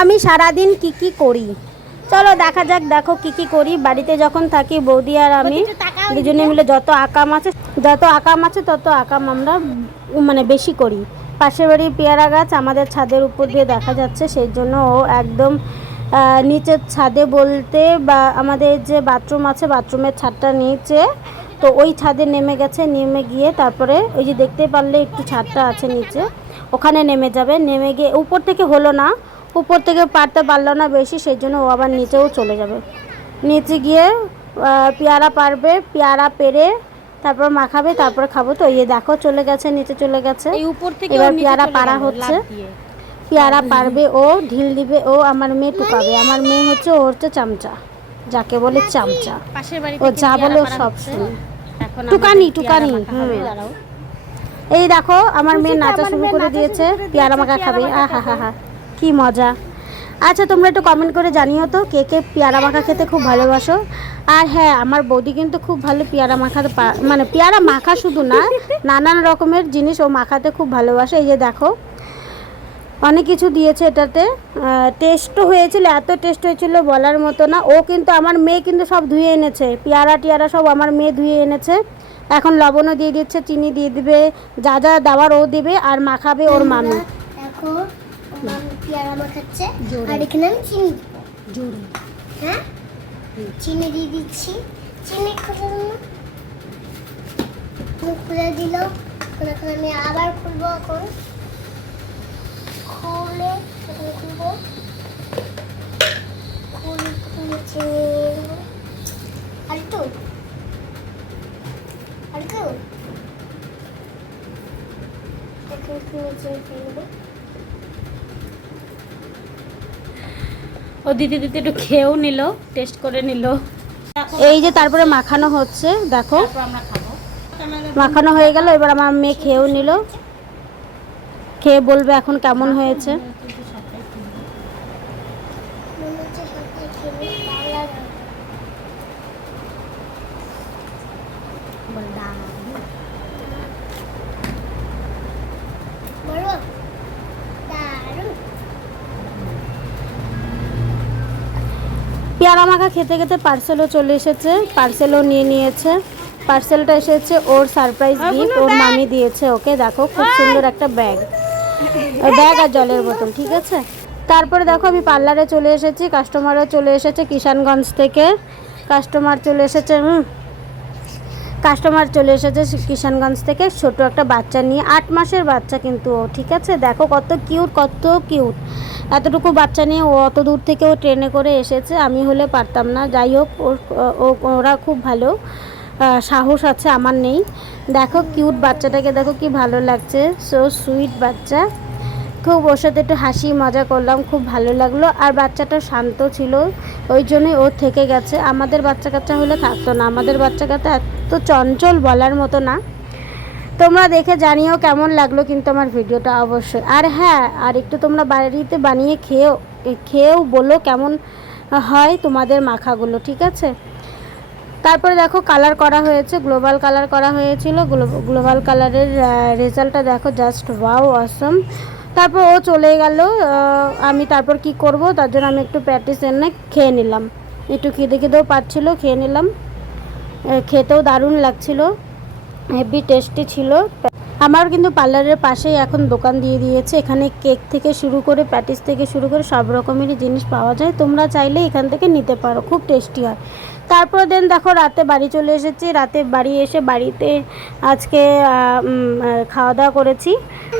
আমি সারাদিন কি কি করি? চলো দেখা যাক দেখো কি কি করি। বাড়িতে যখন থাকি বৌদি আর আমি দুজনে মিলে যত আকাম আছে যত আকাম আছে তত আকাম আমরা মানে বেশি করি। পাশের বাড়ি পেয়ারা গাছ আমাদের ছাদের উপর দিয়ে দেখা যাচ্ছে সেই জন্য ও একদম নিচের ছাদে বলতে বা আমাদের যে বাথরুম আছে বাথরুমের ছাদটা নিচে তো ওই ছাদে নেমে গেছে নেমে গিয়ে তারপরে ওই যে দেখতে পারলে একটু ছাদটা আছে নিচে ওখানে নেমে যাবে নেমে গিয়ে উপর থেকে হলো না উপর থেকে পারতে পারল না বেশি সেই জন্য ও আবার নিচেও চলে যাবে। নিচে গিয়ে পেয়ারা পারবে পেয়ারা পেরে তারপর মাখাবে তারপর খাব। তো এই যে দেখো চলে গেছে নিচে চলে গেছে। এবার পেয়ারা পাড়া হচ্ছে। পেয়ারা পারবে ও ঢিল দিবে ও আমার মেয়ে টুকাবে। আমার মেয়ে হচ্ছে ও হচ্ছে চামচা যাকে বলে চামচা। ও যা বলে ও সব। শুনে। টুকানি, টুকানি। এই দেখো আমার মেয়ে নাচা শুরু করে দিয়েছে পেয়ারা মাখা খাবে। আহা হা হা। কি মজা। আচ্ছা তোমরা একটু কমেন্ট করে জানিও তো কে কে পেয়ারা মাখা খেতে খুব ভালোবাসো। আর হ্যাঁ আমার বৌদি কিন্তু খুব ভালো পেয়ারা মাখাতে পা- মানে পেয়ারা মাখা শুধু না নানান রকমের জিনিস ও মাখাতে খুব ভালোবাসে। এই যে দেখো অনেক কিছু দিয়েছে এটাতে। টেস্টও হয়েছিল এত টেস্ট হয়েছিল বলার মতো না। ও কিন্তু আমার মেয়ে কিন্তু সব ধুয়ে এনেছে। পেয়ারা টিয়ারা সব আমার মেয়ে ধুয়ে এনেছে। এখন লবণও দিয়ে দিচ্ছে চিনি দিয়ে দিবে যা যা দেওয়ার ও দেবে আর মাখাবে ওর মামি। দেখো পেয়ারা মাখাচ্ছে। আর এখানে আমি চিনি দিব। হ্যাঁ? চিনি দিয়ে দিচ্ছি। চিনি খুলে দিলাম। মুখ খুলে দিল। এখন আমি আবার খুলবো এখন। খুলে এখন খুলবো। খুলে খুলে চিনি। আর একটু আর একটু এখন চিনি ফেলব ও দিতে দিতে একটু খেয়েও নিল টেস্ট করে নিল। এই যে তারপরে মাখানো হচ্ছে দেখো। তারপর আমরা খাব মাখানো হয়ে গেল এবার আমার মেয়ে খেয়েও নিল। খেয়ে বলবে এখন কেমন হয়েছে। বলো পেয়ারা মাখা খেতে খেতে পার্সেলও চলে এসেছে পার্সেলও নিয়ে নিয়েছে। পার্সেলটা এসেছে ওর সারপ্রাইজ গিফট ওর মামি দিয়েছে ওকে দেখো খুব সুন্দর একটা ব্যাগ। ব্যাগ আর জলের বোতল ঠিক আছে? তারপরে দেখো আমি পার্লারে চলে এসেছি কাস্টমারও চলে এসেছে কিষানগঞ্জ থেকে। কাস্টমার চলে এসেছে হুম। কাস্টমার চলে এসেছে কিষানগঞ্জ থেকে ছোট একটা বাচ্চা নিয়ে আট মাসের বাচ্চা কিন্তু ও ঠিক আছে? দেখো কত কিউট কত কিউট। এতটুকু বাচ্চা নিয়ে ও অত দূর থেকে ও ট্রেনে করে এসেছে, আমি হলে পারতাম না। যাই হোক, ওর- খুব ভালো। সাহস আছে আমার নেই। দেখো কিউট বাচ্চাটাকে, দেখো কি ভালো লাগছে। সো সুইট বাচ্চা। খুব ওর সাথে একটু হাসি মজা করলাম, খুব ভালো লাগল। আর বাচ্চাটা শান্ত ছিল, ওই জন্যই ও থেকে গেছে। আমাদের বাচ্চা কাচ্চা হলে থাকতো না। আমাদের বাচ্চা কাচ্চা এত চঞ্চল বলার মতো না। তোমরা দেখে জানিও কেমন লাগল কিন্তু আমার ভিডিওটা অবশ্যই। আর হ্যাঁ আর একটু তোমরা বাড়িতে বানিয়ে খেয়েও খেয়েও বলো কেমন হয় তোমাদের মাখাগুলো, ঠিক আছে? তারপরে দেখো কালার করা হয়েছে গ্লোবাল কালার করা হয়েছিল গ্লোবাল কালারের রেজাল্টটা দেখো জাস্ট ওয়াও অসম তারপর ও চলে গেল আমি তারপর কি করব, তার জন্য আমি একটু প্যাটিস এনে খেয়ে নিলাম। একটু খিদে খিদেও পাচ্ছিল, খেয়ে নিলাম। খেতেও দারুণ লাগছিল। হেভি টেস্টি ছিল। আমার কিন্তু পার্লারের পাশেই এখন দোকান দিয়ে দিয়েছে। এখানে কেক থেকে শুরু করে প্যাটিস থেকে শুরু করে সব রকমেরই জিনিস পাওয়া যায়। তোমরা চাইলে এখান থেকে নিতে পারো। খুব টেস্টি হয়। তারপর দেন দেখো রাতে বাড়ি চলে এসেছি। রাতে বাড়ি এসে বাড়িতে আজকে খাওয়া দাওয়া করেছি।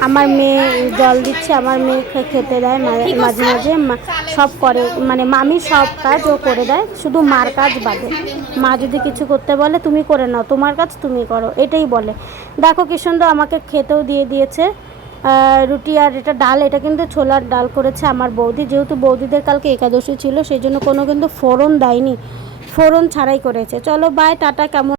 আমার মেয়ে জল দিচ্ছে আমার মেয়ে খেতে দেয় মাঝে মাঝে সব করে মানে মামি সব কাজ ও করে দেয় শুধু মার কাজ বাদে। মা যদি কিছু করতে বলে তুমি করে নাও তোমার কাজ তুমি করো এটাই বলে। দেখো কি সুন্দর আমাকে খেতেও দিয়ে দিয়েছে। রুটি আর এটা ডাল এটা কিন্তু ছোলার ডাল করেছে আমার বৌদি। যেহেতু বৌদিদের কালকে একাদশী ছিল সেই জন্য কোনো কিন্তু ফোড়ন দেয়নি। ফোড়ন ছাড়াই করেছে। চলো বাই টাটা কেমন